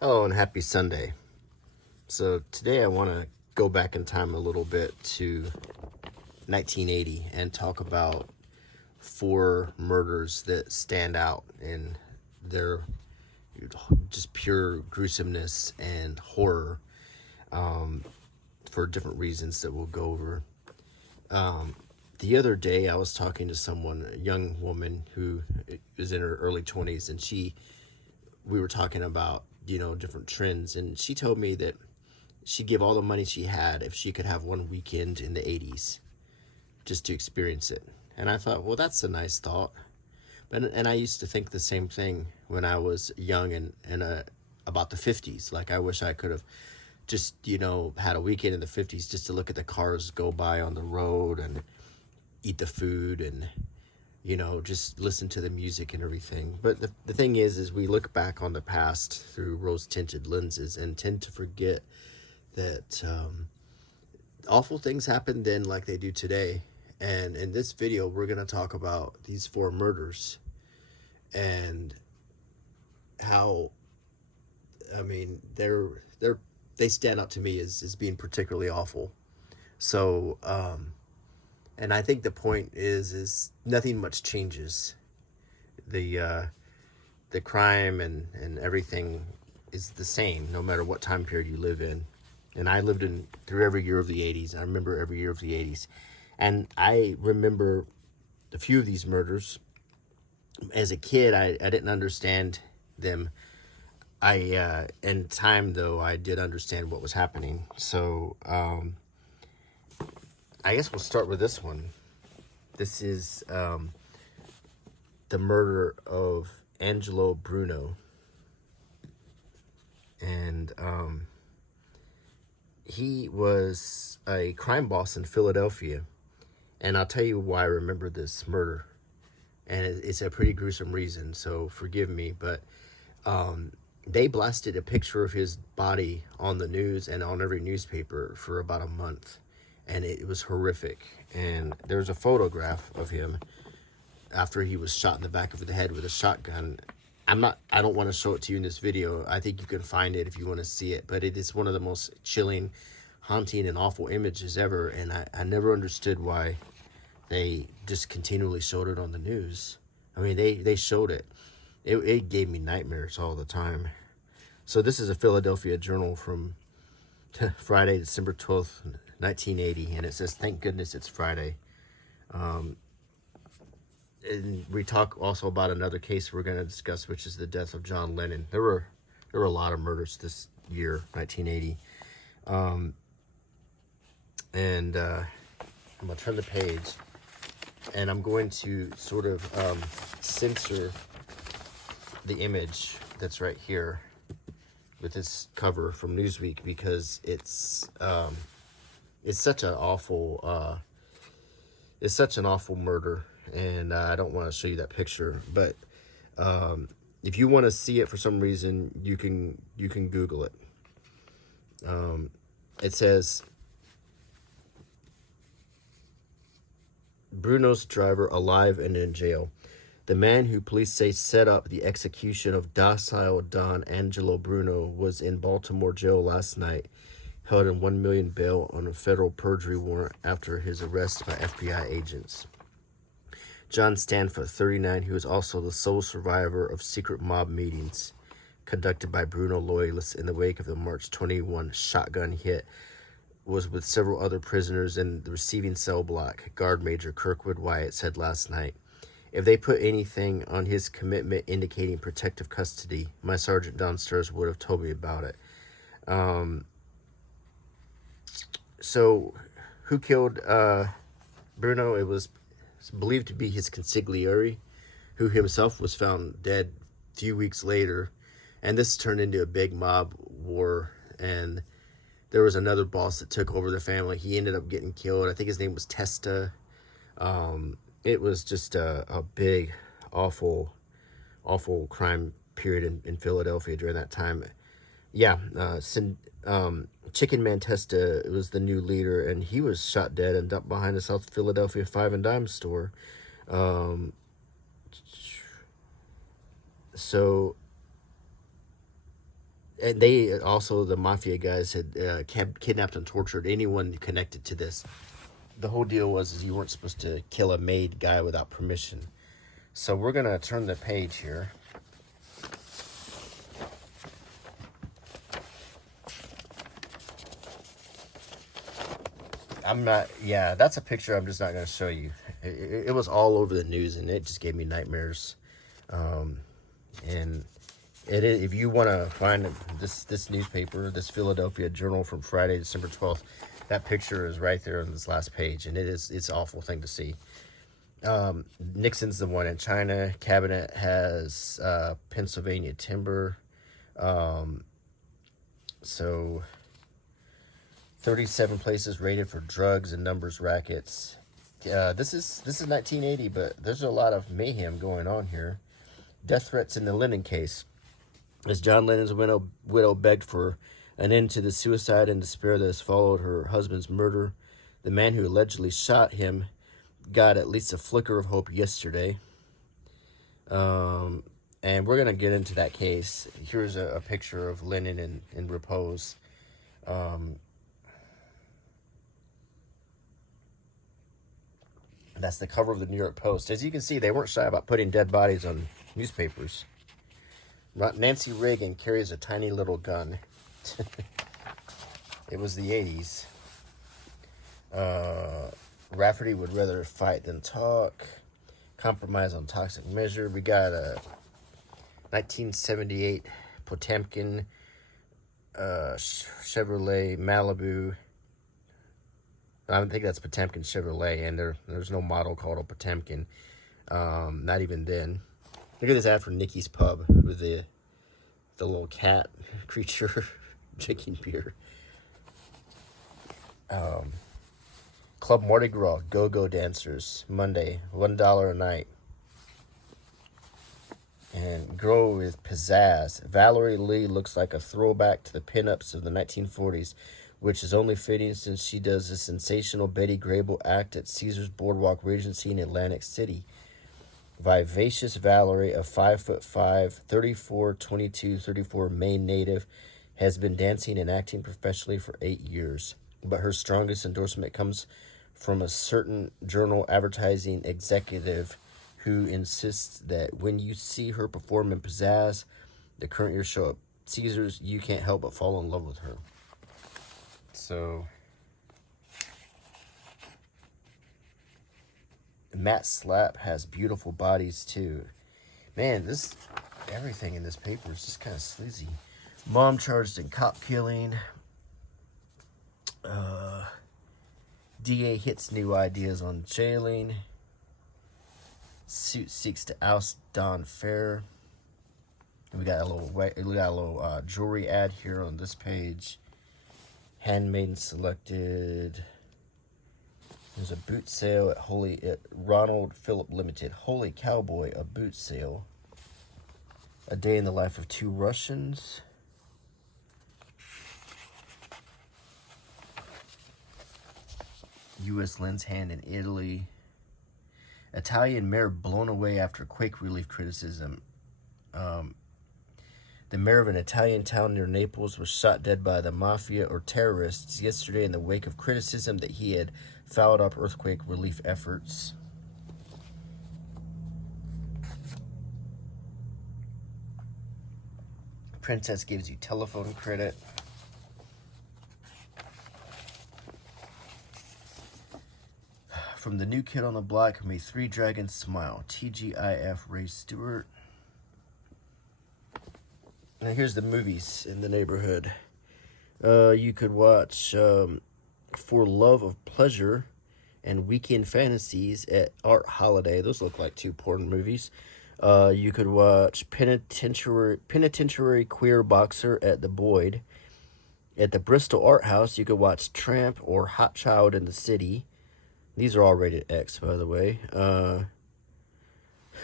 Oh, and happy Sunday. So today I want to go back in time a little bit to 1980 and talk about four murders that stand out in their just pure gruesomeness and horror, for different reasons that we'll go over. The other day I was talking to someone, a young woman who is in her early 20s, and we were talking about, different trends, and she told me that she'd give all the money she had if she could have one weekend in the 80s just to experience it. And I thought, well, that's a nice thought. And I used to think the same thing when I was young and about the 50s. Like, I wish I could have just, had a weekend in the 50s just to look at the cars go by on the road and eat the food and, just listen to the music and everything. But the thing is we look back on the past through rose-tinted lenses and tend to forget that awful things happened then like they do today. And in this video, we're going to talk about these four murders and how, they stand out to me as being particularly awful. So, and I think the point is nothing much changes. The crime and everything is the same no matter what time period you live in. And I lived through every year of the 80s. I remember every year of the 80s. And I remember a few of these murders. As a kid, I didn't understand them. In time, though, I did understand what was happening. So, I guess we'll start with this one. This is the murder of Angelo Bruno. And he was a crime boss in Philadelphia. And I'll tell you why I remember this murder. And it's a pretty gruesome reason, so forgive me. But they blasted a picture of his body on the news and on every newspaper for about a month. And it was horrific. And there's a photograph of him after he was shot in the back of the head with a shotgun. I don't want to show it to you in this video. I think you can find it if you want to see it. But it is one of the most chilling, haunting, and awful images ever. And I never understood why they just continually showed it on the news. I mean, they showed it. It gave me nightmares all the time. So this is a Philadelphia Journal from Friday, December 12th, 1980. And it says, "Thank goodness it's Friday." And we talk also about another case we're going to discuss, which is the death of John Lennon. There were a lot of murders this year, 1980. I'm going to turn the page, and I'm going to sort of censor the image that's right here with this cover from Newsweek, because it's such an awful murder. And I don't want to show you that picture, but if you want to see it for some reason, you can Google it. It says, "Bruno's driver alive and in jail. The man who police say set up the execution of docile Don Angelo Bruno was in Baltimore jail last night, held in $1 million bail on a federal perjury warrant after his arrest by FBI agents. John Stanfa, 39, who is also the sole survivor of secret mob meetings conducted by Bruno loyalists in the wake of the March 21 shotgun hit, was with several other prisoners in the receiving cell block," Guard Major Kirkwood Wyatt said last night. "If they put anything on his commitment indicating protective custody, my sergeant downstairs would have told me about it." So, who killed Bruno? It was believed to be his consigliere, who himself was found dead a few weeks later. And this turned into a big mob war. And there was another boss that took over the family. He ended up getting killed. I think his name was Testa. It was just a big, awful crime period in Philadelphia during that time. Yeah, Chicken Man Testa was the new leader, and he was shot dead and dumped behind a South Philadelphia five and dime store. So and they also, the mafia guys, had kidnapped and tortured anyone connected to this. The whole deal was is you weren't supposed to kill a made guy without permission. So we're going to turn the page here. Yeah, that's a picture I'm just not going to show you. It was all over the news, and it just gave me nightmares. And if you want to find this newspaper, this Philadelphia Journal from Friday, December 12th, that picture is right there on this last page, and it's an awful thing to see. Nixon's the one in China. Cabinet has Pennsylvania timber. So 37 places raided for drugs and numbers rackets. This is 1980, but there's a lot of mayhem going on here. Death threats in the Lennon case. As John Lennon's widow begged for an end to the suicide and despair that has followed her husband's murder, the man who allegedly shot him got at least a flicker of hope yesterday. And we're going to get into that case. Here's a picture of Lennon in repose. That's the cover of the New York Post. As you can see, they weren't shy about putting dead bodies on newspapers. Nancy Reagan carries a tiny little gun. It was the 80s. Rafferty would rather fight than talk. Compromise on toxic measure. We got a 1978 Potemkin Chevrolet Malibu. I don't think that's Potemkin Chevrolet, and there's no model called a Potemkin. Not even then. Look at this ad for Nicky's Pub with the little cat creature drinking beer. Club Mardi Gras, go-go dancers, Monday, $1 a night. And Grow with Pizzazz. Valerie Lee looks like a throwback to the pinups of the 1940s, which is only fitting since she does a sensational Betty Grable act at Caesars Boardwalk Regency in Atlantic City. Vivacious Valerie, a 5'5", 34, 22, 34 Maine native, has been dancing and acting professionally for 8 years. But her strongest endorsement comes from a certain journal advertising executive who insists that when you see her perform in Pizzazz, the current year show at Caesars, you can't help but fall in love with her. So Matt Slapp has beautiful bodies too. Man, everything in this paper is just kind of sleazy. Mom charged in cop killing. DA hits new ideas on jailing. Suit seeks to oust Don Fair. And we got a little jewelry ad here on this page. Handmaiden selected. There's a boot sale at Ronald Phillip Limited. Holy Cowboy, a boot sale. A day in the life of two Russians. U.S. lends hand in Italy. Italian mayor blown away after quake relief criticism. The mayor of an Italian town near Naples was shot dead by the mafia or terrorists yesterday in the wake of criticism that he had fouled up earthquake relief efforts. Princess gives you telephone credit. From the new kid on the block, may three dragons smile. TGIF Ray Stewart. And here's the movies in the neighborhood. You could watch For Love of Pleasure and Weekend Fantasies at Art Holiday. Those look like two porn movies. You could watch Penitentiary Queer Boxer at the Boyd. At the Bristol Art House, you could watch Tramp or Hot Child in the City. These are all rated X, by the way.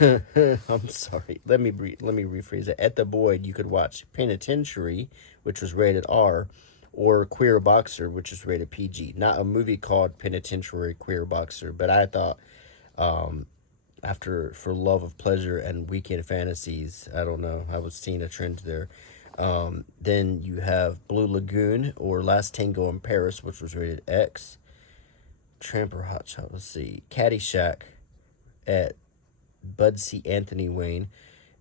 I'm sorry. Let me rephrase it. At the Boyd, you could watch Penitentiary, which was rated R, or Queer Boxer, which is rated PG. Not a movie called Penitentiary Queer Boxer, but I thought after For Love of Pleasure and Weekend Fantasies, I don't know, I was seeing a trend there. Then you have Blue Lagoon or Last Tango in Paris, which was rated X. Tramper Hot Shot, let's see. Caddyshack at Bud C. Anthony Wayne.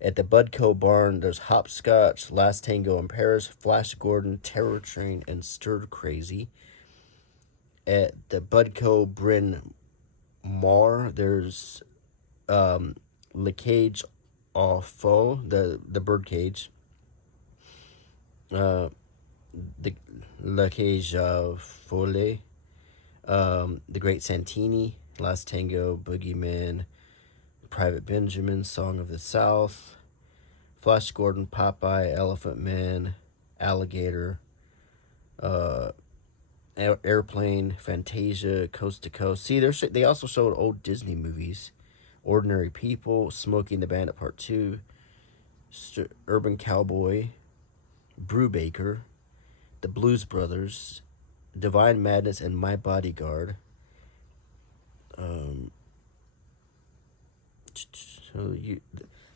At the Budco Barn, there's Hopscotch, Last Tango in Paris, Flash Gordon, Terror Train, and Stir Crazy. At the Budco Bryn Mawr, there's Le Cage au Faux, the birdcage. The La Cage Folle, The Great Santini, Last Tango, Boogeyman, Private Benjamin, Song of the South, Flash Gordon, Popeye, Elephant Man, Alligator, Airplane, Fantasia, Coast to Coast. See, they also showed old Disney movies. Ordinary People, Smoking the Bandit Part 2, Urban Cowboy, Brubaker, The Blues Brothers, Divine Madness, and My Bodyguard.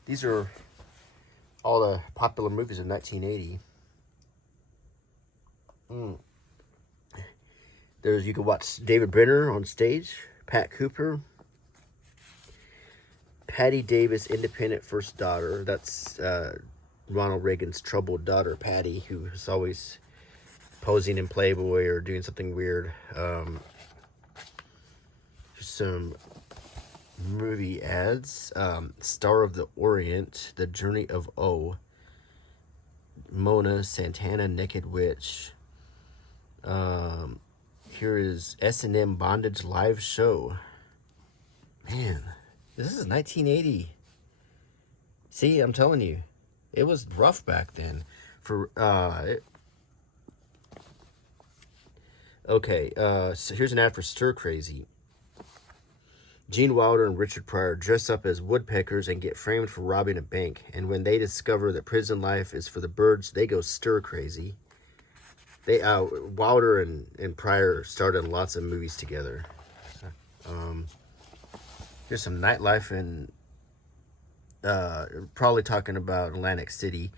These are all the popular movies of 1980. You can watch David Brenner on stage, Pat Cooper, Patty Davis, independent first daughter. That's Ronald Reagan's troubled daughter, Patty, who is always posing in Playboy or doing something weird. Some movie ads. Star of the Orient, The Journey of O, Mona, Santana, Naked Witch. Here is S&M Bondage Live Show. Man, this is 1980. See, I'm telling you, it was rough back then. So here's an ad for Stir Crazy. Gene Wilder and Richard Pryor dress up as woodpeckers and get framed for robbing a bank. And when they discover that prison life is for the birds, they go stir crazy. Wilder and Pryor starred in lots of movies together. Here's some nightlife in, probably talking about Atlantic City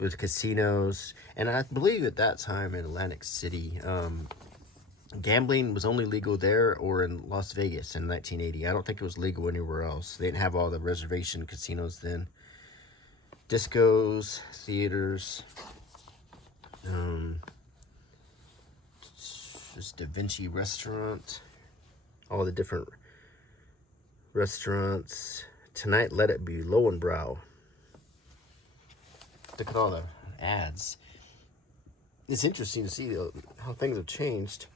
with casinos. And I believe at that time in Atlantic City, gambling was only legal there or in Las Vegas in 1980. I don't think it was legal anywhere else. They didn't have all the reservation casinos then. Discos, theaters, just Da Vinci Restaurant, all the different restaurants. Tonight, Let It Be, Lowenbrow. Look at all the ads. It's interesting to see how things have changed.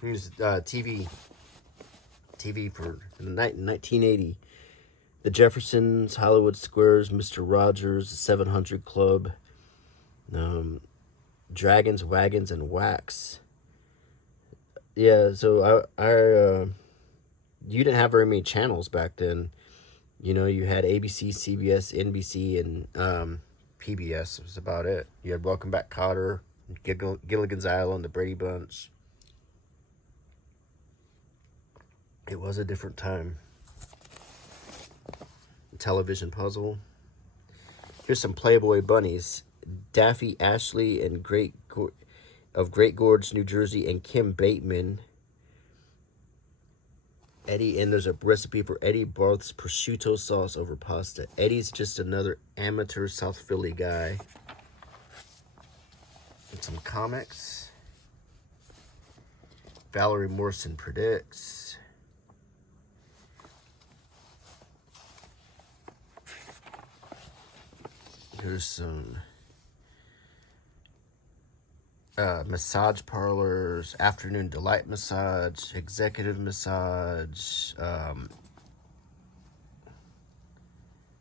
Here's TV for 1980. The Jeffersons, Hollywood Squares, Mr. Rogers, 700 Club, Dragons, Wagons, and Wax. Yeah, so you didn't have very many channels back then. You know, you had ABC, CBS, NBC, and PBS. Was about it. You had Welcome Back, Kotter, Gilligan's Island, The Brady Bunch. It was a different time. Television puzzle. Here's some Playboy bunnies. Daffy Ashley and of Great Gorge, New Jersey, and Kim Bateman. Eddie, and there's a recipe for Eddie Barth's prosciutto sauce over pasta. Eddie's just another amateur South Philly guy. And some comics. Valerie Morrison predicts. Here's some massage parlors, Afternoon Delight Massage, Executive Massage.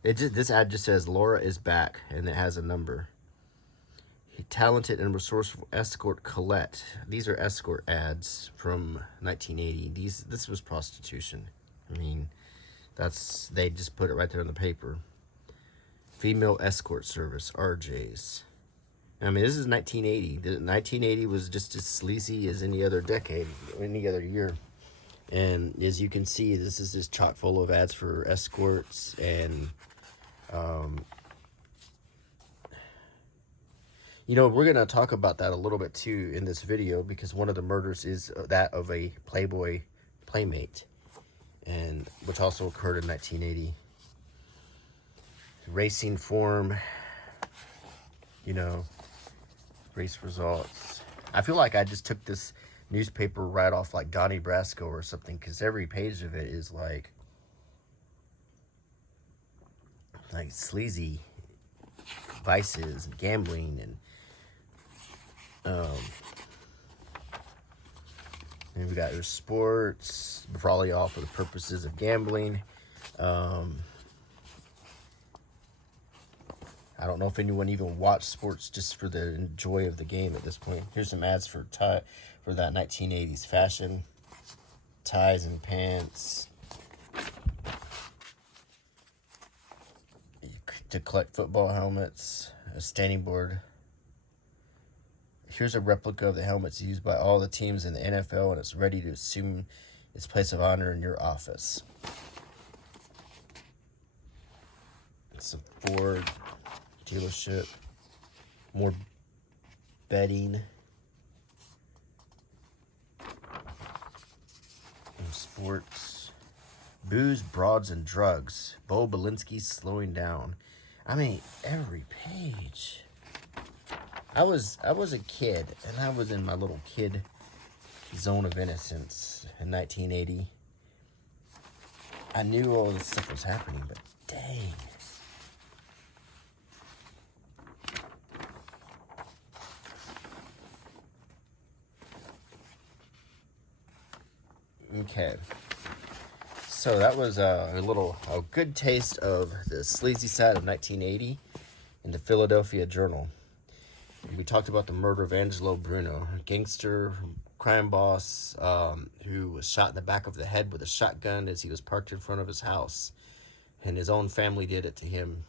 This ad just says Laura is back, and it has a number. Talented and resourceful escort Colette. These are escort ads from 1980. This was prostitution. I mean, they just put it right there on the paper. Female escort service, RJ's. I mean, this is 1980. 1980 was just as sleazy as any other decade, any other year. And as you can see, this is just chock full of ads for escorts and We're going to talk about that a little bit too in this video, because one of the murders is that of a Playboy playmate, and which also occurred in 1980. Racing form, race results. I feel like I just took this newspaper right off like Donnie Brasco or something, because every page of it is like sleazy vices and gambling and we got your sports, probably all for the purposes of gambling. I don't know if anyone even watched sports just for the joy of the game at this point. Here's some ads for that 1980s fashion, ties and pants, to collect football helmets, a standing board. Here's a replica of the helmets used by all the teams in the NFL, and it's ready to assume its place of honor in your office. It's a Ford dealership. More betting. Sports. Booze, broads, and drugs. Bo Belinsky's slowing down. I mean, every page. I was a kid, and I was in my little kid zone of innocence in 1980. I knew all this stuff was happening, but dang. Okay. So that was a good taste of the sleazy side of 1980 in the Philadelphia Journal. We talked about the murder of Angelo Bruno, a gangster crime boss who was shot in the back of the head with a shotgun as he was parked in front of his house. And his own family did it to him.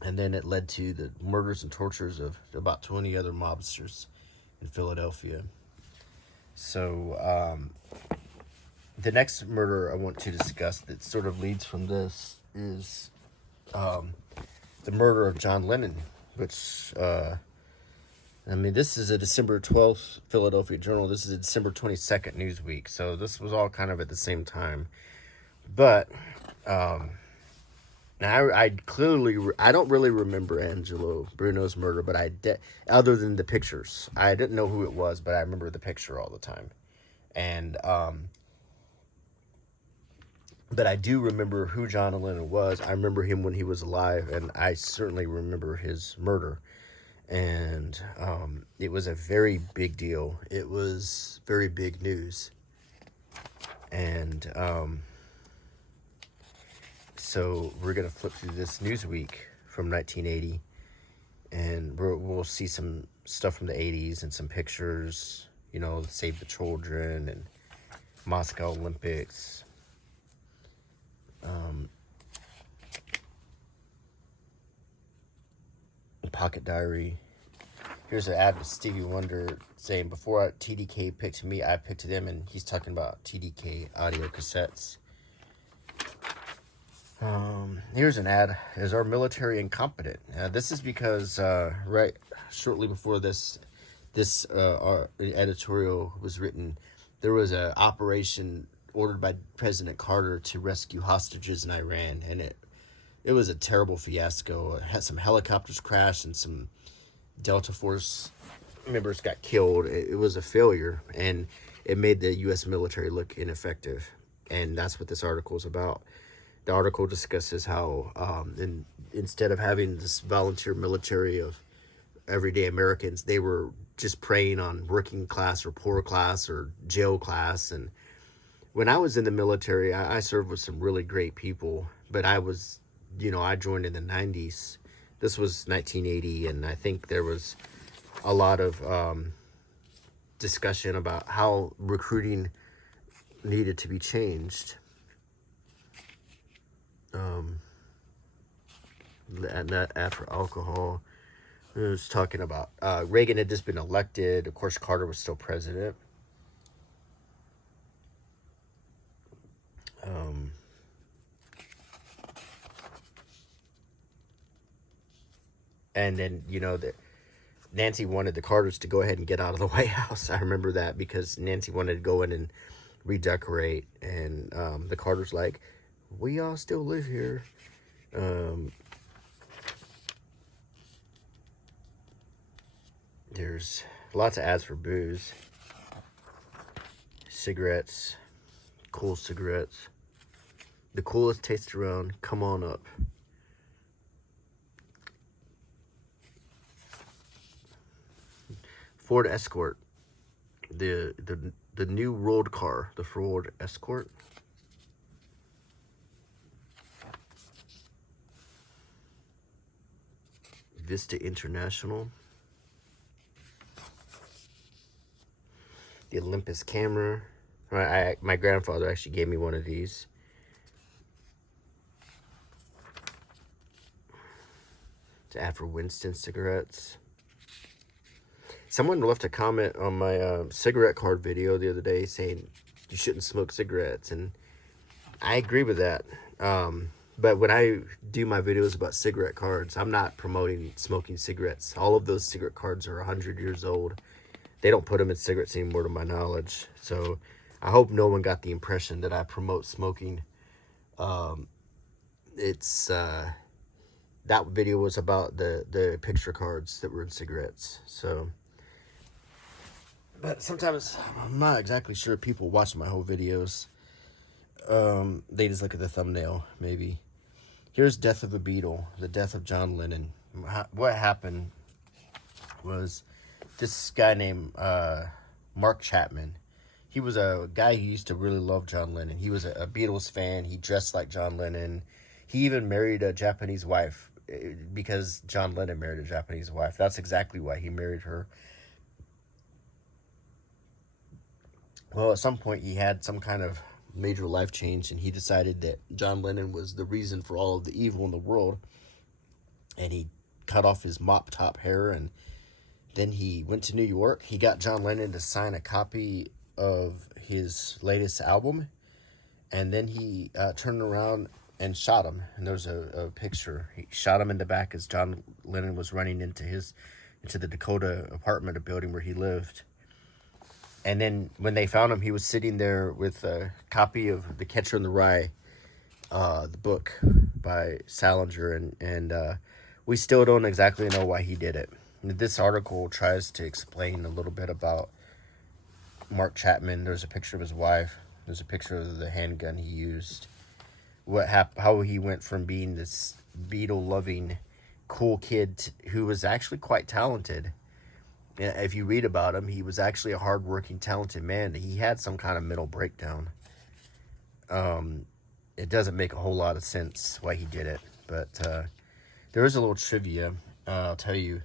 And then it led to the murders and tortures of about 20 other mobsters in Philadelphia. So the next murder I want to discuss that sort of leads from this is the murder of John Lennon, which... this is a December 12th Philadelphia Journal. This is a December 22nd Newsweek. So this was all kind of at the same time. But now I don't really remember Angelo Bruno's murder, but other than the pictures. I didn't know who it was, but I remember the picture all the time. And but I do remember who John Lennon was. I remember him when he was alive, and I certainly remember his murder. And it was a very big deal. It was very big news. And so we're going to flip through this Newsweek from 1980. And we'll see some stuff from the 80s and some pictures, Save the Children and Moscow Olympics. Pocket Diary. Here's an ad with Stevie Wonder saying, before TDK picked me, I picked them, and he's talking about TDK audio cassettes. Here's an ad. Is our military incompetent? This is because right shortly before this our editorial was written, there was an operation ordered by President Carter to rescue hostages in Iran, and it was a terrible fiasco. It had some helicopters crash and some Delta Force members got killed. It was a failure, and it made the U.S. military look ineffective. And that's what this article is about. The article discusses how instead of having this volunteer military of everyday Americans, they were just preying on working class or poor class or jail class. And when I was in the military, I served with some really great people, but I joined in the 90s. This was 1980, and I think there was a lot of discussion about how recruiting needed to be changed. Not after alcohol. It was talking about Reagan had just been elected. Of course, Carter was still president. And then, Nancy wanted the Carters to go ahead and get out of the White House. I remember that because Nancy wanted to go in and redecorate, and the Carters like, we all still live here. There's lots of ads for booze, cigarettes, cool cigarettes. The coolest taste around. Come on up. Ford Escort, the new road car, the Ford Escort. Vista International. The Olympus camera. My grandfather actually gave me one of these. It's Afro Winston cigarettes. Someone left a comment on my cigarette card video the other day saying you shouldn't smoke cigarettes, and I agree with that. But when I do my videos about cigarette cards, I'm not promoting smoking cigarettes. All of those cigarette cards are 100 years old. They don't put them in cigarettes anymore, to my knowledge. So I hope no one got the impression that I promote smoking. That video was about the picture cards that were in cigarettes. So, but sometimes I'm not exactly sure people watch my whole videos. They just look at the thumbnail, maybe. Here's Death of a Beatle, the death of John Lennon. What happened was this guy named Mark Chapman. He was a guy who used to really love John Lennon. He was a Beatles fan. He dressed like John Lennon. He even married a Japanese wife because John Lennon married a Japanese wife. That's exactly why he married her. Well, at some point he had some kind of major life change, and he decided that John Lennon was the reason for all of the evil in the world. And he cut off his mop top hair, and then he went to New York. He got John Lennon to sign a copy of his latest album, and then he turned around and shot him. And there's a picture. He shot him in the back as John Lennon was running into the Dakota apartment building where he lived. And then when they found him, he was sitting there with a copy of The Catcher in the Rye, the book by Salinger, and we still don't exactly know why he did it. This article tries to explain a little bit about Mark Chapman. There's a picture of his wife. There's a picture of the handgun he used. How he went from being this Beatle-loving, cool kid who was actually quite talented. If you read about him, he was actually a hardworking, talented man. He had some kind of mental breakdown. It doesn't make a whole lot of sense why he did it, but there is a little trivia. I'll tell you.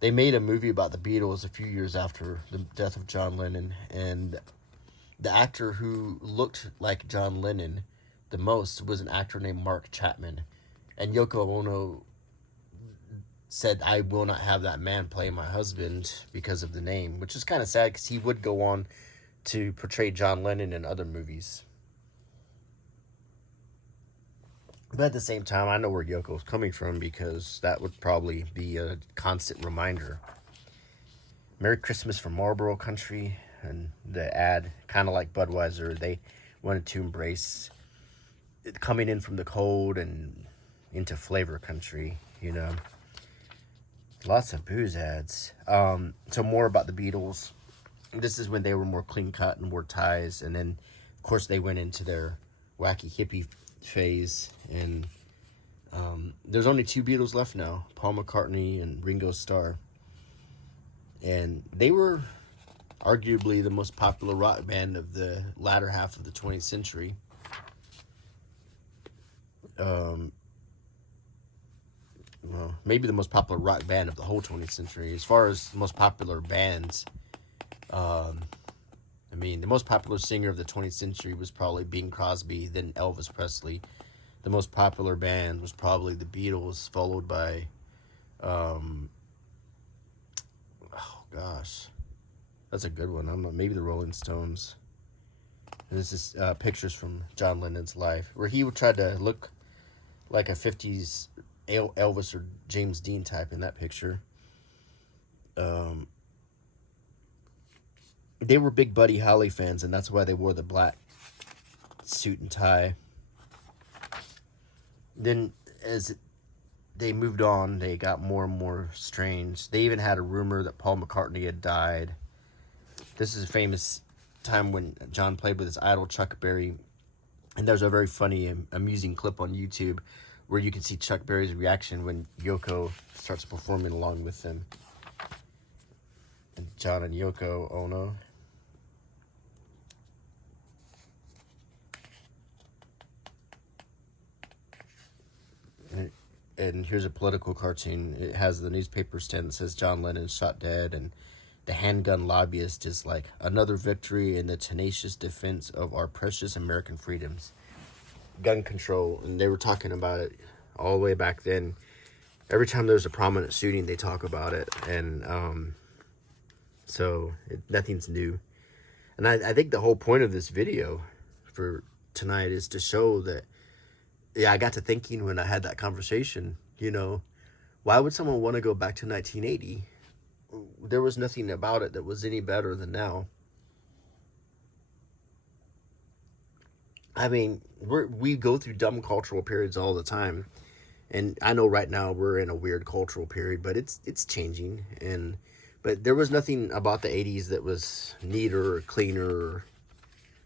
They made a movie about the Beatles a few years after the death of John Lennon, and the actor who looked like John Lennon the most was an actor named Mark Chapman. And Yoko Ono said, I will not have that man play my husband because of the name, which is kind of sad because he would go on to portray John Lennon in other movies. But at the same time, I know where Yoko's coming from because that would probably be a constant reminder. Merry Christmas from Marlboro Country, and the ad, kind of like Budweiser, they wanted to embrace coming in from the cold and into flavor country, you know. Lots of booze ads. So more about the Beatles. This is when they were more clean cut and wore ties, and then, of course, they went into their wacky hippie phase, and there's only two Beatles left now, Paul McCartney and Ringo Starr, and they were arguably the most popular rock band of the latter half of the 20th century. Well, maybe the most popular rock band of the whole 20th century. As far as the most popular bands, the most popular singer of the 20th century was probably Bing Crosby, then Elvis Presley. The most popular band was probably the Beatles, followed by, that's a good one. Maybe the Rolling Stones. And this is pictures from John Lennon's life, where he would try to look like a 50s Elvis or James Dean type in that picture. They were big Buddy Holly fans, and that's why they wore the black suit and tie. Then, as they moved on, they got more and more strange. They even had a rumor that Paul McCartney had died. This is a famous time when John played with his idol Chuck Berry, and there's a very funny and amusing clip on YouTube where you can see Chuck Berry's reaction when Yoko starts performing along with him. And John and Yoko Ono. And here's a political cartoon. It has the newspaper stand that says John Lennon shot dead, and the handgun lobbyist is like, another victory in the tenacious defense of our precious American freedoms. Gun control, and they were talking about it all the way back then. Every time there's a prominent shooting, they talk about it, and nothing's new. And I think the whole point of this video for tonight is to show that, yeah, I got to thinking when I had that conversation, why would someone want to go back to 1980? There was nothing about it that was any better than now. I mean, we go through dumb cultural periods all the time. And I know right now we're in a weird cultural period, but it's changing. But there was nothing about the 80s that was neater or cleaner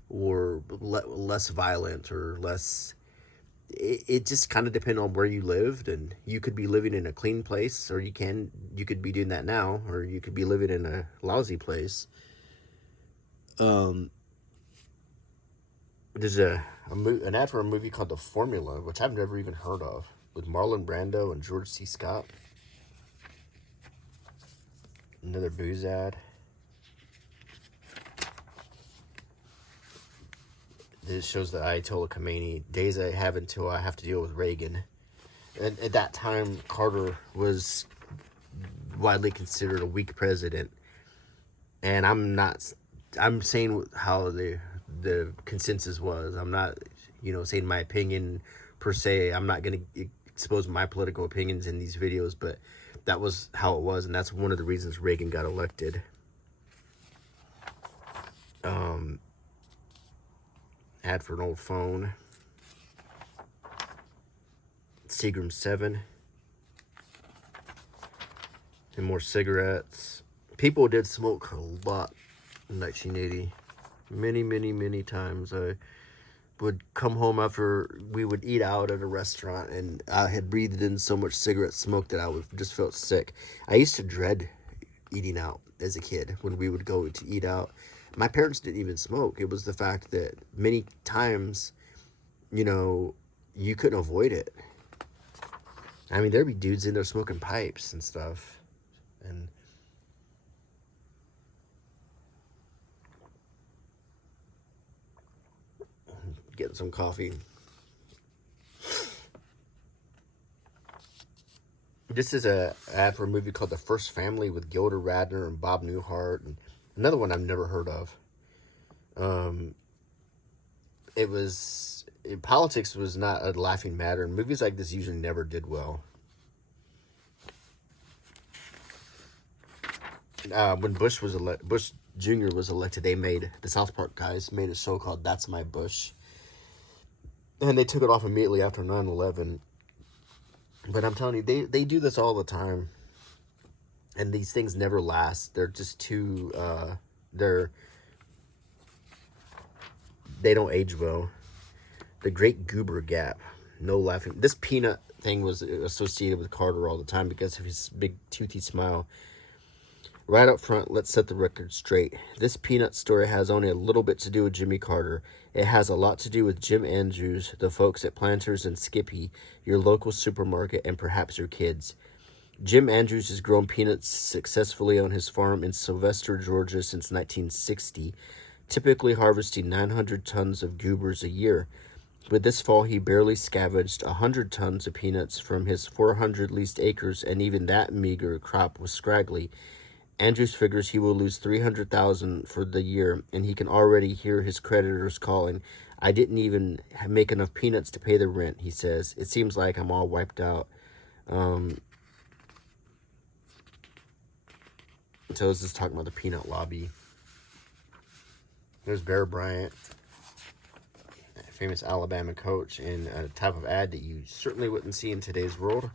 or less violent or less. It just kind of depended on where you lived, and you could be living in a clean place, or you could be doing that now, or you could be living in a lousy place. There's an ad for a movie called The Formula, which I've never even heard of, with Marlon Brando and George C. Scott. Another booze ad. This shows the Ayatollah Khomeini, days I have until I have to deal with Reagan. And at that time, Carter was widely considered a weak president. And I'm saying how the consensus was. I'm not, saying my opinion per se. I'm not going to expose my political opinions in these videos, but that was how it was, and that's one of the reasons Reagan got elected. Ad for an old phone. Seagram 7. And more cigarettes. People did smoke a lot in 1980. Many, many, many times. I would come home after we would eat out at a restaurant, and I had breathed in so much cigarette smoke that I would just felt sick. I used to dread eating out as a kid when we would go to eat out. My parents didn't even smoke. It was the fact that many times, you couldn't avoid it. I mean, there'd be dudes in there smoking pipes and stuff. And getting some coffee. This is a ad for a movie called The First Family with Gilda Radner and Bob Newhart, and another one I've never heard of. Politics was not a laughing matter, and movies like this usually never did well. When Bush Jr. was elected, the South Park guys made a show called That's My Bush. And they took it off immediately after 9/11. But I'm telling you, they do this all the time. And these things never last. They're just too, they don't age well. The Great Goober Gap. No laughing. This peanut thing was associated with Carter all the time because of his big toothy smile. Right up front, let's set the record straight. This peanut story has only a little bit to do with Jimmy Carter. It has a lot to do with Jim Andrews, the folks at Planters and Skippy, your local supermarket, and perhaps your kids. Jim Andrews has grown peanuts successfully on his farm in Sylvester, Georgia since 1960, typically harvesting 900 tons of goobers a year. But this fall, he barely scavenged 100 tons of peanuts from his 400 leased acres, and even that meager crop was scraggly. Andrews figures he will lose $300,000 for the year, and he can already hear his creditors calling. I didn't even make enough peanuts to pay the rent, he says. It seems like I'm all wiped out. So this is talking about the peanut lobby. There's Bear Bryant, a famous Alabama coach, in a type of ad that you certainly wouldn't see in today's world.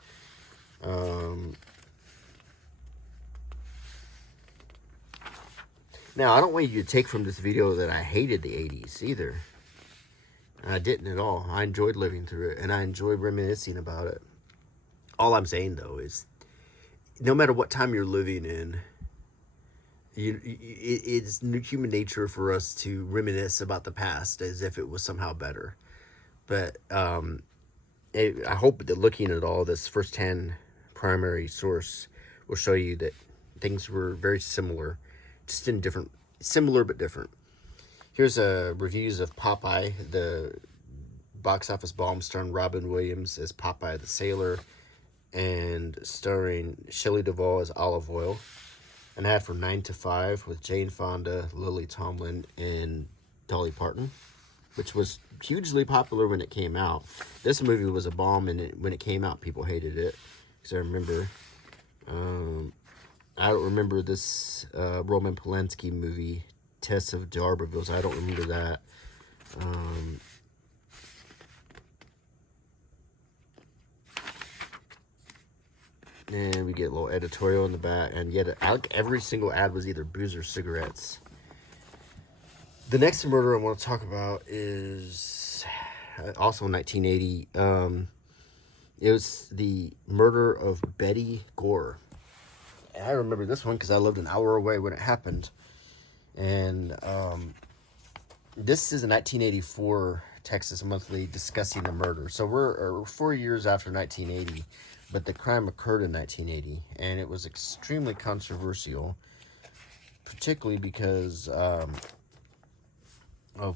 Now, I don't want you to take from this video that I hated the 80s either. I didn't at all. I enjoyed living through it, and I enjoyed reminiscing about it. All I'm saying, though, is no matter what time you're living in, it's human nature for us to reminisce about the past as if it was somehow better. But I hope that looking at all this first-hand primary source will show you that things were very similar, just in different, similar but different. Here's reviews of Popeye, the box office bomb starring Robin Williams as Popeye the Sailor and starring Shelley Duvall as Olive Oil. An ad for 9 to 5 with Jane Fonda, Lily Tomlin, and Dolly Parton, which was hugely popular when it came out. This movie was a bomb, and when it came out, people hated it. Because I remember, I don't remember this Roman Polanski movie, Tess of D'Arborville's. I don't remember that. And we get a little editorial in the back, and yet every single ad was either booze or cigarettes. The next murder I want to talk about is also 1980. It was the murder of Betty Gore. And I remember this one because I lived an hour away when it happened. And this is a 1984 Texas Monthly discussing the murder. So we're 4 years after 1980, but the crime occurred in 1980, and it was extremely controversial, particularly because of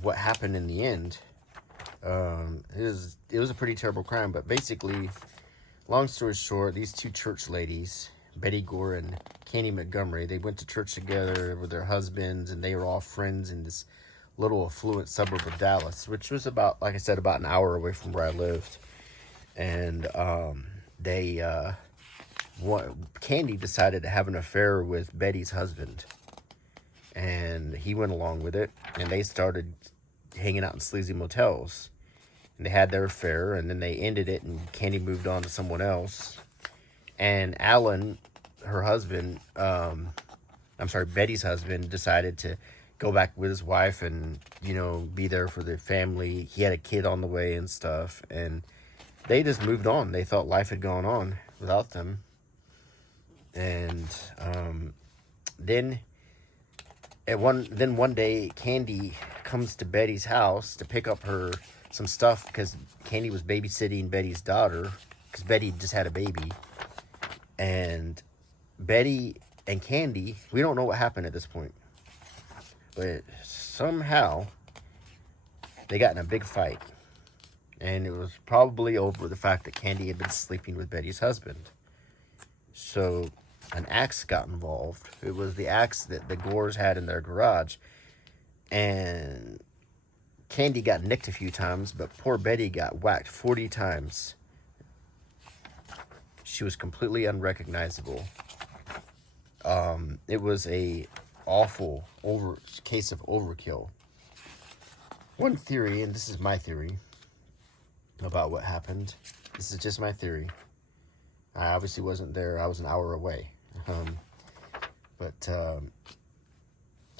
what happened in the end. It was a pretty terrible crime, but basically, long story short, these two church ladies, Betty Gore and Candy Montgomery, they went to church together with their husbands, and they were all friends in this little affluent suburb of Dallas, which was about, like I said, about an hour away from where I lived. And Candy decided to have an affair with Betty's husband, and he went along with it, and they started hanging out in sleazy motels, and they had their affair, and then they ended it, and Candy moved on to someone else. And Alan, her husband, Betty's husband, decided to go back with his wife and, be there for the family. He had a kid on the way and stuff, and they just moved on. They thought life had gone on without them. And then one day, Candy comes to Betty's house to pick up some stuff because Candy was babysitting Betty's daughter because Betty just had a baby. And Betty and Candy, we don't know what happened at this point, but somehow they got in a big fight. And it was probably over the fact that Candy had been sleeping with Betty's husband. So an axe got involved. It was the axe that the Gores had in their garage. And Candy got nicked a few times, but poor Betty got whacked 40 times. She was completely unrecognizable. It was a awful case of overkill. One theory, and this is my theory about what happened. This is just my theory. I obviously wasn't there. I was an hour away. But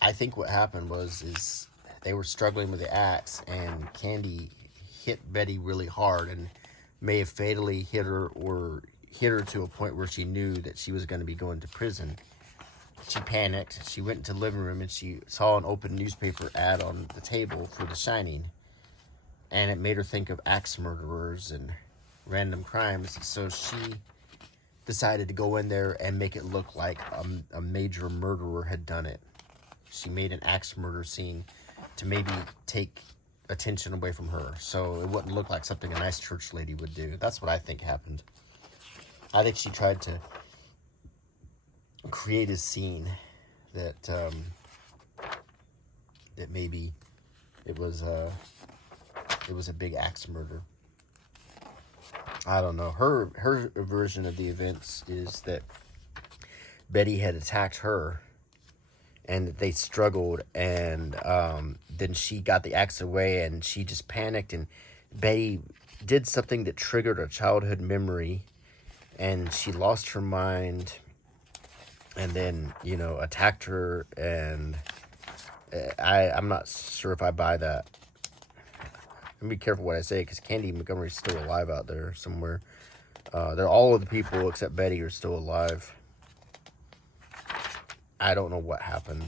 I think what happened is they were struggling with the axe, and Candy hit Betty really hard and may have fatally hit her, or hit her to a point where she knew that she was going to be going to prison. She panicked. She went into the living room and she saw an open newspaper ad on the table for The Shining. And it made her think of axe murderers and random crimes. So she decided to go in there and make it look like a major murderer had done it. She made an axe murder scene to maybe take attention away from her, so it wouldn't look like something a nice church lady would do. That's what I think happened. I think she tried to create a scene that maybe it was a big axe murder. I don't know. Her version of the events is that Betty had attacked her and they struggled, and then she got the axe away, and she just panicked, and Betty did something that triggered a childhood memory, and she lost her mind, and then, you know, attacked her, and I'm not sure if I buy that. Be careful what I say, because Candy Montgomery's still alive out there somewhere. They're all of the people except Betty are still alive. I don't know what happened.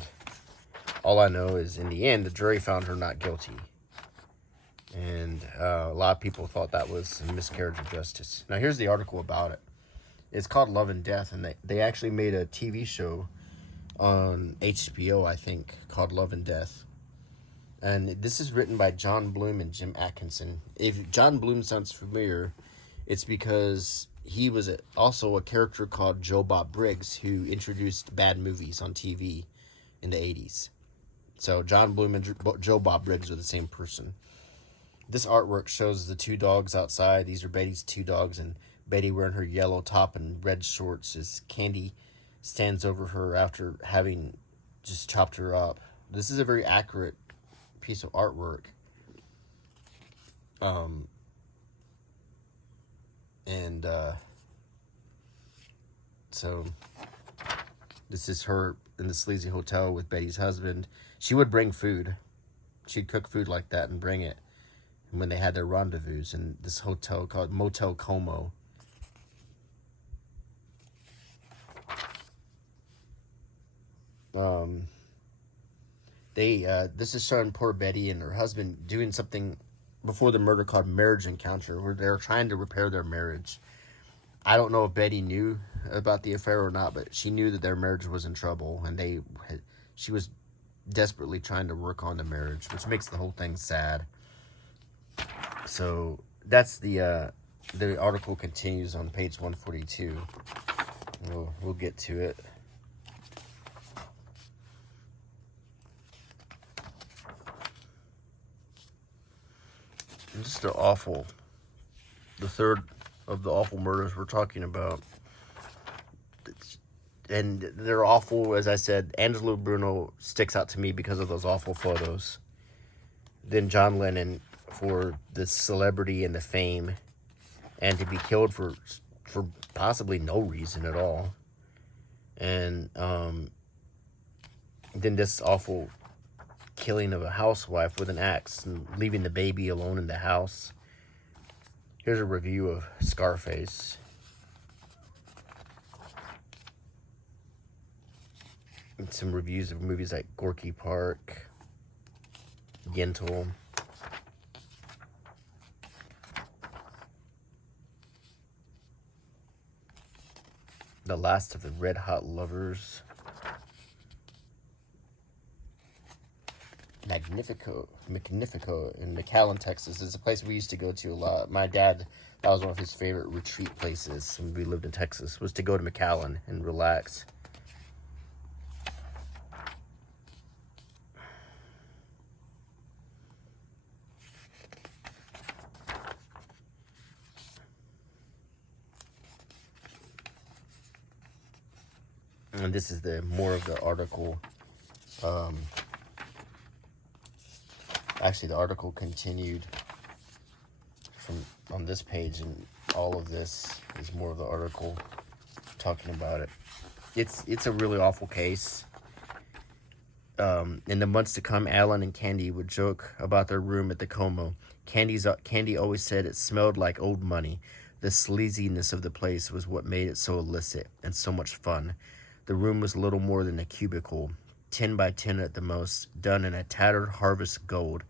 All I know is, in the end, the jury found her not guilty. And a lot of people thought that was a miscarriage of justice. Now, here's the article about it. It's called Love and Death, and they actually made a TV show on HBO, I think, called Love and Death. And this is written by John Bloom and Jim Atkinson. If John Bloom sounds familiar, it's because he was also a character called Joe Bob Briggs, who introduced bad movies on TV in the 80s. So John Bloom and Joe Bob Briggs are the same person. This artwork shows the two dogs outside. These are Betty's two dogs, and Betty wearing her yellow top and red shorts as Candy stands over her after having just chopped her up. This is a very accurate piece of artwork. So this is her in the sleazy hotel with Betty's husband. She would bring food. She'd cook food like that and bring it when they had their rendezvous in this hotel called Motel Como. This is showing poor Betty and her husband doing something before the murder called marriage encounter, where they're trying to repair their marriage. I don't know if Betty knew about the affair or not, but she knew that their marriage was in trouble, and she was desperately trying to work on the marriage, which makes the whole thing sad. So that's the article continues on page 142. We'll get to it. Just the third of the awful murders we're talking about. And they're awful, as I said. Angelo Bruno sticks out to me because of those awful photos. Then John Lennon for the celebrity and the fame, and to be killed for possibly no reason at all. And then this awful killing of a housewife with an axe and leaving the baby alone in the house. Here's a review of Scarface. And some reviews of movies like Gorky Park, Yentl. The Last of the Red Hot Lovers. Magnifico in McAllen, Texas. It's a place we used to go to a lot. My dad, that was one of his favorite retreat places when we lived in Texas, was to go to McAllen and relax. And this is more of the article. Actually, the article continued on this page, and all of this is more of the article talking about it. It's a really awful case. In the months to come, Alan and Candy would joke about their room at the Como. Candy always said it smelled like old money. The sleaziness of the place was what made it so illicit and so much fun. The room was little more than a cubicle, 10 by 10 at the most, done in a tattered harvest gold.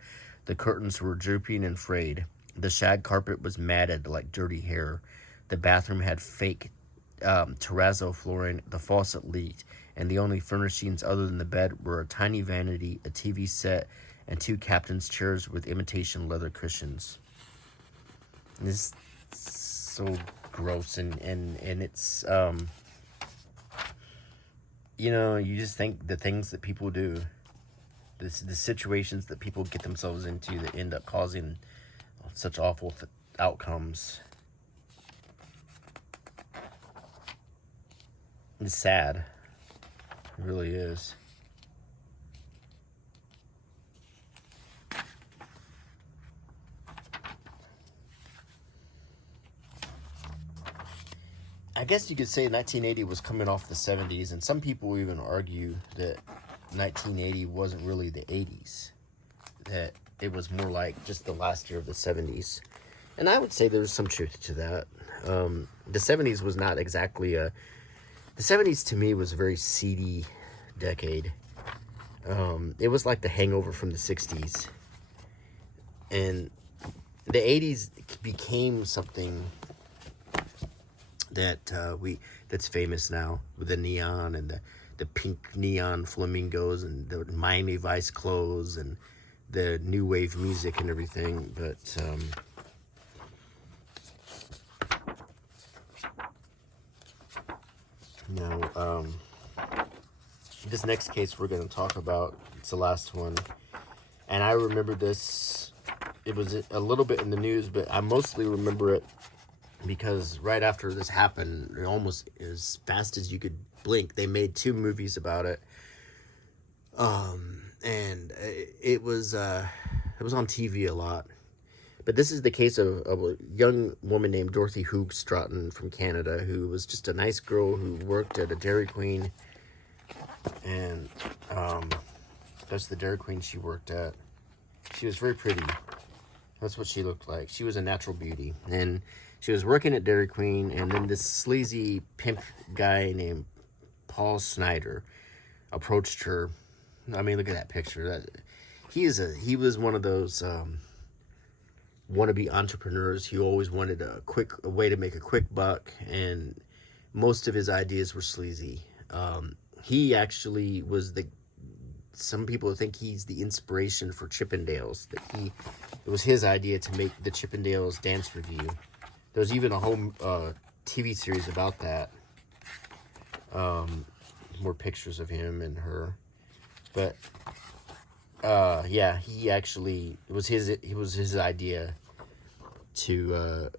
The curtains were drooping and frayed. The shag carpet was matted like dirty hair. The bathroom had fake terrazzo flooring. The faucet leaked, and the only furnishings other than the bed were a tiny vanity, a TV set, and 2 captain's chairs with imitation leather cushions. This is so gross, and it's you just think the things that people do, the situations that people get themselves into that end up causing such awful outcomes. It's sad. It really is. I guess you could say 1980 was coming off the 70s, and some people even argue that 1980 wasn't really the 80s, that it was more like just the last year of the 70s. And I would say there's some truth to that. The 70s was not exactly a... The 70s to me was a very seedy decade. It was like the hangover from the 60s. And the 80s became something that that's famous now, with the neon and the pink neon flamingos and the Miami Vice clothes and the new wave music and everything. But this next case we're going to talk about, it's the last one, and I remember this. It was a little bit in the news, but I mostly remember it because right after this happened, almost as fast as you could blink, they made 2 movies about it. And it was on TV a lot. But this is the case of a young woman named Dorothy Stratten from Canada, who was just a nice girl who worked at a Dairy Queen. And that's the Dairy Queen she worked at. She was very pretty. That's what she looked like. She was a natural beauty. And she was working at Dairy Queen, and then this sleazy pimp guy named Paul Snider approached her. I mean, look at that picture. He was one of those wannabe entrepreneurs. He always wanted a way to make a quick buck, and most of his ideas were sleazy. He actually was some people think he's the inspiration for Chippendales. It was his idea to make the Chippendales dance review. There's even a whole TV series about that. More pictures of him and her. But yeah, it was his idea to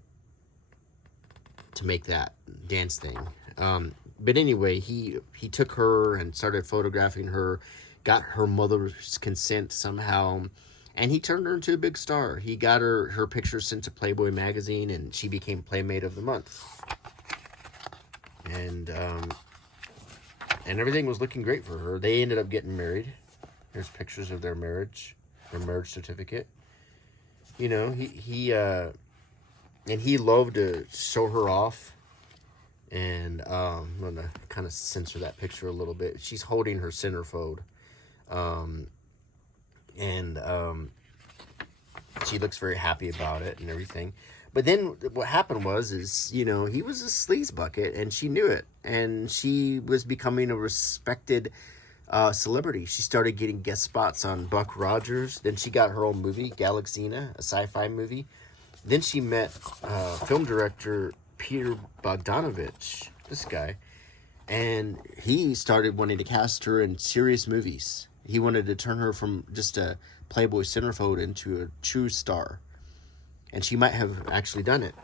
make that dance thing. But anyway, he took her and started photographing her, got her mother's consent somehow, and he turned her into a big star. He got her picture sent to Playboy magazine, and she became Playmate of the Month. And everything was looking great for her. They ended up getting married. Here's pictures of their marriage certificate. You know, he loved to show her off. And I'm going to kind of censor that picture a little bit. She's holding her centerfold. She looks very happy about it and everything. But then what happened is, he was a sleaze bucket, and she knew it. And she was becoming a respected celebrity. She started getting guest spots on Buck Rogers. Then she got her own movie, Galaxina, a sci-fi movie. Then she met film director Peter Bogdanovich, this guy. And he started wanting to cast her in serious movies. He wanted to turn her from just a Playboy centerfold into a true star. And she might have actually done it.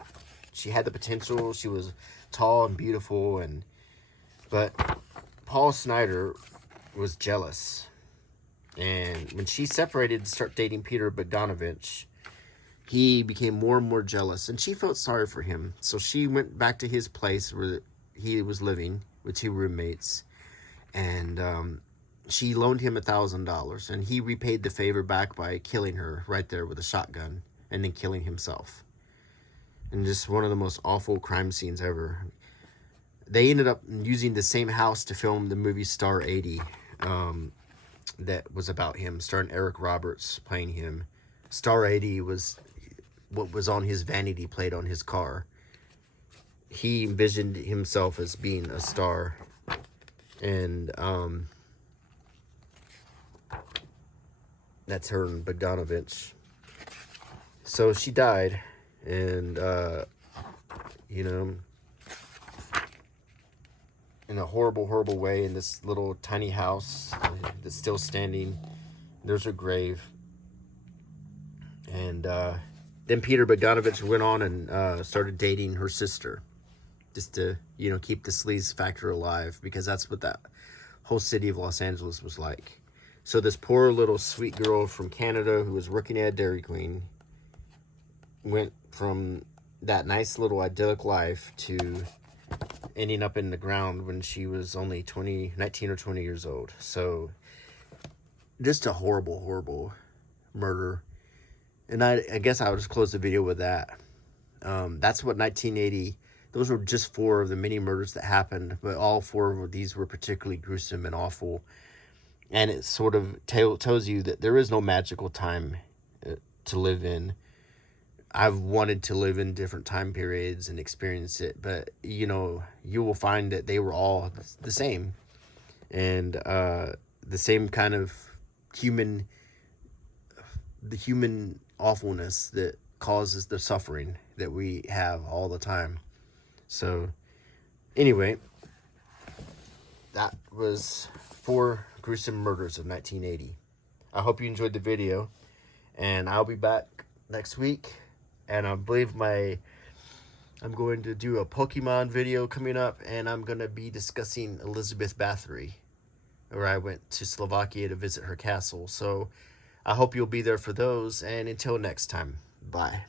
She had the potential. She was tall and beautiful. But Paul Snider was jealous. And when she separated to start dating Peter Bogdanovich, he became more and more jealous. And she felt sorry for him. So she went back to his place where he was living with 2 roommates. And she loaned him $1,000. And he repaid the favor back by killing her right there with a shotgun. And then killing himself. And just one of the most awful crime scenes ever. They ended up using the same house to film the movie Star 80. That was about him, starring Eric Roberts playing him. Star 80 was what was on his vanity plate on his car. He envisioned himself as being a star. And that's her and Bogdanovich. So she died, and, in a horrible, horrible way, in this little tiny house that's still standing. There's her grave. And then Peter Bogdanovich went on and started dating her sister, just to, keep the sleaze factor alive, because that's what that whole city of Los Angeles was like. So this poor little sweet girl from Canada who was working at Dairy Queen went from that nice little idyllic life to ending up in the ground when she was only 19 or 20 years old. So just a horrible, horrible murder. And I guess I would just close the video with that. That's what 1980, those were just 4 of the many murders that happened, but all 4 of these were particularly gruesome and awful. And it sort of tells you that there is no magical time to live in. I've wanted to live in different time periods and experience it, but you know, you will find that they were all the same, and the same kind of human awfulness that causes the suffering that we have all the time. So anyway, that was 4 gruesome murders of 1980. I hope you enjoyed the video, and I'll be back next week. And I believe I'm going to do a Pokemon video coming up, and I'm going to be discussing Elizabeth Bathory, where I went to Slovakia to visit her castle. So I hope you'll be there for those, and until next time, bye.